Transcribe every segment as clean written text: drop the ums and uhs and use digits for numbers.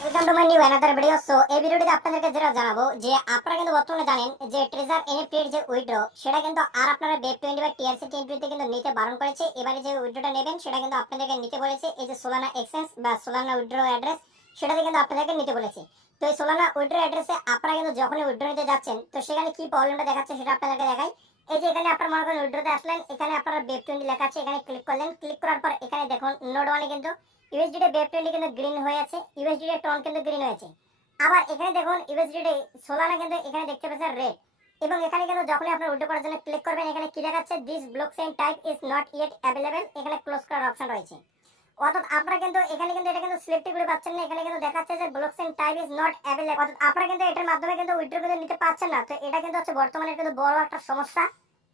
Welcome to my new another video. So এই ভিডিওটিতে আপনাদেরকে যেটা জানাবো যে আপনারা কিন্তু বর্তমানে জানেন যে ট্রেজার এনএফটি এর যে উইথড্র সেটা কিন্তু আর আপনারা বেপ 20 বা টিআরসি 10 তে কিন্তু নিতে বারণ করেছে। এবারে যে উইথড্রটা নেবেন সেটা কিন্তু আপনাদেরকে নিতে বলেছে এই যে সোলানা এক্সচেঞ্জ বা সোলানা উইথড্র অ্যাড্রেস, সেটাতে কিন্তু আপনাদেরকে নিতে বলেছে। তো এই সোলানা উইথড্র অ্যাড্রেসে আপনারা কিন্তু যখনই উইথড্র নিতে যাচ্ছেন তো সেখানে কি প্রবলেমটা দেখাচ্ছে সেটা আপনাদেরকে দেখাই। এই যে এখানে আপনারা মনে করেন উইথড্রতে আসলেন, এখানে আপনারা বেপ 20 লেখা আছে, এখানে ক্লিক করলেন। ক্লিক করার পর এখানে দেখুন নোড ওয়ানে কিন্তু ইউএসডিটি বেপ 20 কিন্তু গ্রিন হয়ে আছে, ইউএসডিটি টোন কিন্তু গ্রিন হয়েছে। আবার এখানে দেখুন ইউএসডিটি সোলানা কিন্তু এখানে দেখতে পাচ্ছেন রেড। এবং এখানে কিন্তু যখনই আপনি উইথড্র করার জন্য ক্লিক করবেন এখানে কি দেখাচ্ছে, this blockchain type is not yet available, এখানে ক্লোজ করার অপশন রয়েছে। অর্থাৎ আপনারা কিন্তু এখানে কিন্তু এটা কিন্তু সিলেক্ট করে পাচ্ছেন না, এখানে কিন্তু দেখাচ্ছে যে blockchain type is not available, অর্থাৎ আপনারা কিন্তু এটার মাধ্যমে কিন্তু উইথড্র কিন্তু নিতে পারছেন না। তো এটা কিন্তু হচ্ছে বর্তমানে কিন্তু বড় একটা সমস্যা।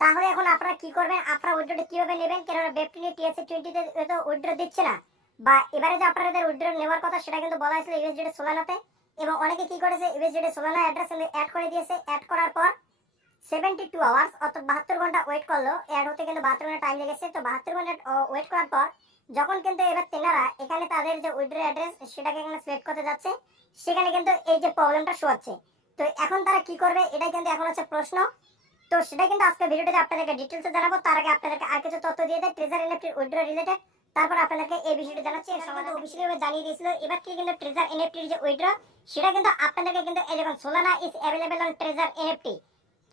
তাহলে এখন আপনারা কি করবেন, আপনারা উইথড্রটা কিভাবে নেবেন, কেননা বেপটিনি টিএসসি 20 তে তো উইথড্র দিচ্ছে না, বা এবারে যে আপনাদের উইথড্র নেওয়ার কথা সেটা কিন্তু বলা হয়েছিল ইউএসডিটি সোলানাতে। এবং অনেকে কি করেছে, ইউএসডিটি সোলানা অ্যাড্রেস অ্যাড করে দিয়েছে। অ্যাড করার পর 72 আওয়ার্স অর্থাৎ 72 ঘন্টা ওয়েট করলো, অ্যাড হতে কিন্তু 72 ঘন্টা টাইম লেগেছে। তো 72 ঘন্টা ওয়েট করার পর যখন কিন্তু এবার তেনারা এখানে তাদের যে উইথড্র অ্যাড্রেস সেটাকে এখানে সিলেক্ট করতে যাচ্ছে, সেখানে কিন্তু এই যে প্রবলেমটা শো হচ্ছে। তো এখন তারা কি করবে, এটাই কিন্তু এখন হচ্ছে প্রশ্ন। তো সেটা কিন্তু আজকে ভিডিওতে আপনাদেরকে ডিটেইলসে জানাবো। তার আগে আপনাদেরকে আর কিছু তথ্য দিয়ে দেয় ট্রেজার এনএফটি উইথড্র রিলেটেড, তারপর আপনাদেরকে এই বিষয়টি জানাচ্ছি। সবাই অফিসিয়ালি জানিয়ে দিয়েছিল এবার থেকে কিন্তু ট্রেজার এনএফটির যে উইথড্র সেটা কিন্তু আপনাদেরকে কিন্তু এই দেখুন Solana is available on treasure NFT,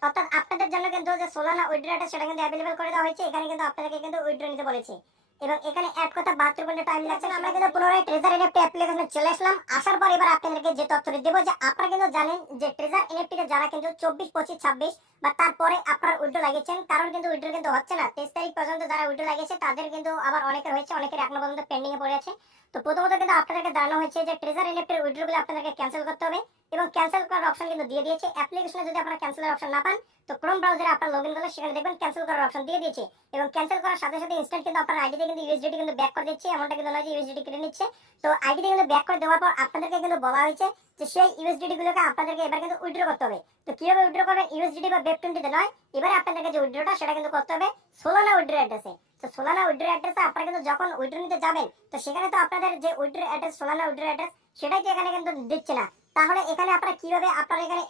অর্থাৎ আপনাদের জন্য কিন্তু যে সোলানা উইথড্রটা সেটা কিন্তু অ্যাভেলেবল করে দেওয়া হয়েছে। এখানে কিন্তু আপনাদেরকে কিন্তু উইথড্র নিতে বলেছে এবং এখানে অ্যাড করতে 72 ঘন্টা টাইম লাগছে। আমরা কিন্তু পুনরায় ট্রেজার এনএফটি অ্যাপ্লিকেশনে চলে আসলাম। আসার পর এবার আপনাদেরকে যে তথ্যটি দেবো যে আপনারা কিন্তু জানেন যে ট্রেজার এনএফটি তে যারা কিন্তু 24, 25, 26 বা তারপরে আপনার উইথড্র লাগিয়েছেন, কারণ কিন্তু উইথড্র কিন্তু হচ্ছে না। 23 তারিখ পর্যন্ত যারা উইথড্র লাগিয়েছে তাদের কিন্তু আবার অনেকের হয়েছে, অনেকের এখনো পর্যন্ত পেন্ডিং এ পড়ে আছে। তো প্রথমত কিন্তু আপনাদেরকে জানানো হয়েছে যে ট্রেজার এনএফটির উইথড্র গুলো আপনাদেরকে ক্যান্সেল করতে হবে এবং ক্যান্সেল করার অপশন কিন্তু দিয়ে দিয়েছে। অ্যাপ্লিকেশনে যদি আপনারা ক্যান্সেলের অপশন না পান তো ক্রোম ব্রাউজারে আপনারা লগইন করলে সেখানে দেখবেন ক্যান্সেল করার অপশন দিয়ে দিয়েছে এবং ক্যান্সেল করার সাথে সাথে ইনস্ট্যান্ট কিন্তু আপনার আইডিতে কিন্তু ইউএসডিটি কিন্তু ব্যাক করে দিচ্ছে, এমনটা কিন্তু নয় যে ইউএসডিটি কেটে নিচ্ছে। তো আইডিতে কিন্তু ব্যাক করে দেওয়ার পর আপনাদেরকে কিন্তু বলা হয়েছে যে সেই ইউএসডিটি গুলোকে আপনাদেরকে এবার কিন্তু উইথড্র করতে হবে। তো কিভাবে উইথড্র করবেন, ইউএসডিটি বা বেপ 20 তে নয়, এবারে আপনাদেরকে যে উইথড্রটা সেটা কিন্তু করতে হবে সোলানা উইথড্র অ্যাড্রেসে। তো সোলানা উইথড্র অ্যাড্রেসে আপনারা কিন্তু যখন উইথড্র নিতে যাবেন তো সেখানে তো আপনাদের যে withdraw address Solana withdraw address সেটাই তো এখানে কিন্তু দিচ্ছে না। তাহলে এখানে আপনারা কিভাবে আপনারা এখানে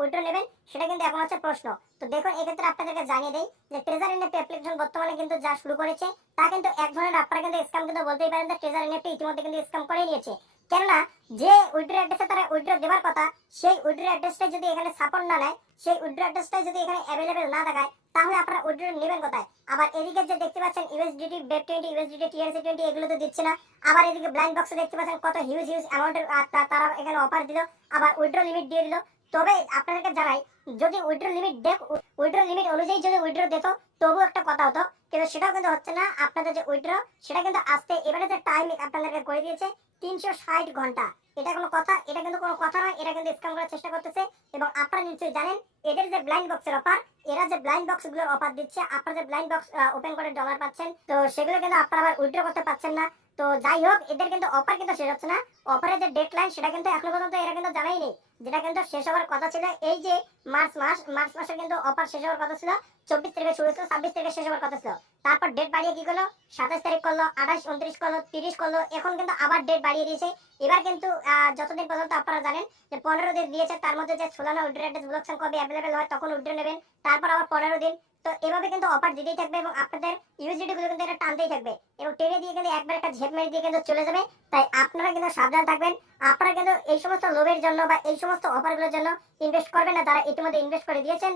উইথড্র নেবেন সেটা কিন্তু এখন হচ্ছে প্রশ্ন। তো দেখুন এক্ষেত্রে আপনাদেরকে জানিয়ে দেই যে ট্রেজার এনএফটি অ্যাপ্লিকেশন বর্তমানে কিন্তু যা শুরু করেছে তা কিন্তু এক ধরনের আপনারা কিন্তু স্ক্যাম কিন্তু বলতেই পারেন যে ট্রেজার এনএফটি ইতিমধ্যে কিন্তু স্ক্যাম করে নিয়েছে। কেননা যে উইথড্র অ্যাড্রেসে তারা উইথড্র দেওয়ার কথা সেই উইথড্র অ্যাড্রেসটা যদি এখানে সাপোর্ট না নেয়, সেই উইথড্র অ্যাড্রেসটা যদি এখানে অ্যাভেলেবেল না দেখায়, তাহলে আপনারা উইথড্র নেবেন কোথায়? আবার এদিকে যে দেখতে পাচ্ছেন ইউএসডিটি বেপ 20, ইউএসডিটি টিআরসি 20 এগুলো তো দিচ্ছে না। আবার এদিকে ব্লাইন্ড বক্সে দেখতে পাচ্ছেন কত হিউজ হিউজ অ্যামাউন্টের তারা এখানে অফার দিল, আবার উইথড্র লিমিট দিয়ে দিল। তবে আপনাদেরকে জানাই যদি উইথড্র লিমিট অনুযায়ী যদি উইথড্র দিত তবু একটা কথা হতো, কিন্তু সেটাও কিন্তু হচ্ছে না। আপনাদের যে উইথড্র সেটা কিন্তু আসতে এবারে যে টাইম আপনাদেরকে করে দিয়েছে 360 ঘন্টা। এটা কোনো কথা? এটা কিন্তু কোনো কথা নয়, এটা কিন্তু স্ক্যাম করার চেষ্টা করতেছে। এবং আপনারা নিশ্চয়ই জানেন এদের যে ব্লাইন্ড বক্সের অফার, এরা যে ব্লাইন্ড বক্স গুলোর অফার দিচ্ছে, আপনারা যে ব্লাইন্ড বক্স ওপেন করে ডলার পাচ্ছেন তো সেগুলো কিন্তু আপনারা আবার উইথড্র করতে পারছেন না। তো যাই হোক এদের কিন্তু অফার কিন্তু শেষ হচ্ছে না। অফারের যে ডেডলাইন সেটা কিন্তু এখনো পর্যন্ত এরা কিন্তু জানায়নি, যেটা কিন্তু শেষ হওয়ার কথা ছিল এই যে মার্চ মাসে কিন্তু অফার শেষ হওয়ার কথা ছিল। 24 তারিখে শুরু ছিল, 26 তারিখে শেষ হওয়ার কথা ছিল। তারপর ডেট বাড়িয়ে কি করলো, 27 তারিখ করলো, 28, 29 করলো, 30 করলো, এখন কিন্তু আবার ডেট বাড়িয়ে দিয়েছে। এবার কিন্তু যতদিন পর্যন্ত আপনারা জানেন যে 15 দিন দিয়েছে, তার মধ্যে যে সোলানা উইথড্র অ্যাড্রেস ব্লকচেন কবে অ্যাভেলেবেল হয় তখন উইথড্র নেবেন, তারপর আবার 15 দিন। তো এভাবে কিন্তু অফার দিতেই থাকবে এবং আপনাদের ইউএসডিটি গুলো কিন্তু এটা টানতেই থাকবে এবং টেনে দিয়ে কিন্তু একবার একটা ঝেপ মেরে দিয়ে কিন্তু চলে যাবে। তাই আপনারা কিন্তু সাবধান থাকবেন। আপনারা কিন্তু এই সমস্ত লোভের জন্য বা এই সমস্ত অফারগুলোর জন্য ইনভেস্ট করবেন না। যারা ইতিমধ্যে ইনভেস্ট করে দিয়েছেন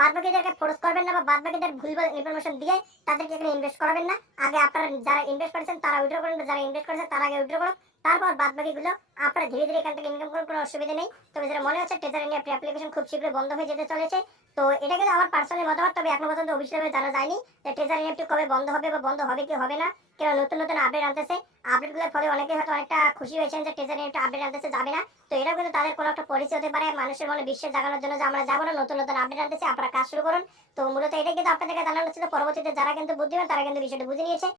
বাদবাকিদেরকে ফোর্স করবেন না বা বাদবাকিদের ভুলভাল ইনফরমেশন দিয়ে তাদেরকে এখানে ইনভেস্ট করাবেন না। আগে আপনারা যারা ইনভেস্ট করেছেন তারা উইথড্র করেন, যারা ইনভেস্ট করেছেন তারা আগে উইথড্র করুন, তারপর বাদবাকিগুলো আপনারা ধীরে ধীরে এখান থেকে ইনকাম করুন, কোনো অসুবিধা নেই। তবে যেটা মনে হচ্ছে ট্রেজার এনএফটি অ্যাপ্লিকেশন খুব শীঘ্রই বন্ধ হয়ে যেতে চলেছে। তো এটা কিন্তু আমার পার্সোনাল মতামত, তবে এখনো পর্যন্ত অফিসিয়ালি জানা যায়নি যে ট্রেজার এনএফটি কবে বন্ধ হবে বা বন্ধ হবে কি হবে না। কেন নতুন নতুন আপডেট আনতেছে, আপডেটগুলোর ফলে অনেকে হয়তো অনেকটা খুশি হয়েছেন যে ট্রেজার এনএফটি আপডেট আনতেছে যাবে না। তো এটা কিন্তু তাদের কোনো একটা পলিসি হতে পারে মানুষের মনে বিশ্বাস জাগানোর জন্য যে আমরা যাবো না, নতুন নতুন আপডেট আনতেছে আপনারা কাজ শুরু করুন। তো মূলত এটা কিন্তু আপনাদেরকে জানানো ছিল। পরবর্তীতে যারা কিন্তু বুদ্ধিমান তারা কিন্তু বিষয়টা বুঝে নিয়েছে।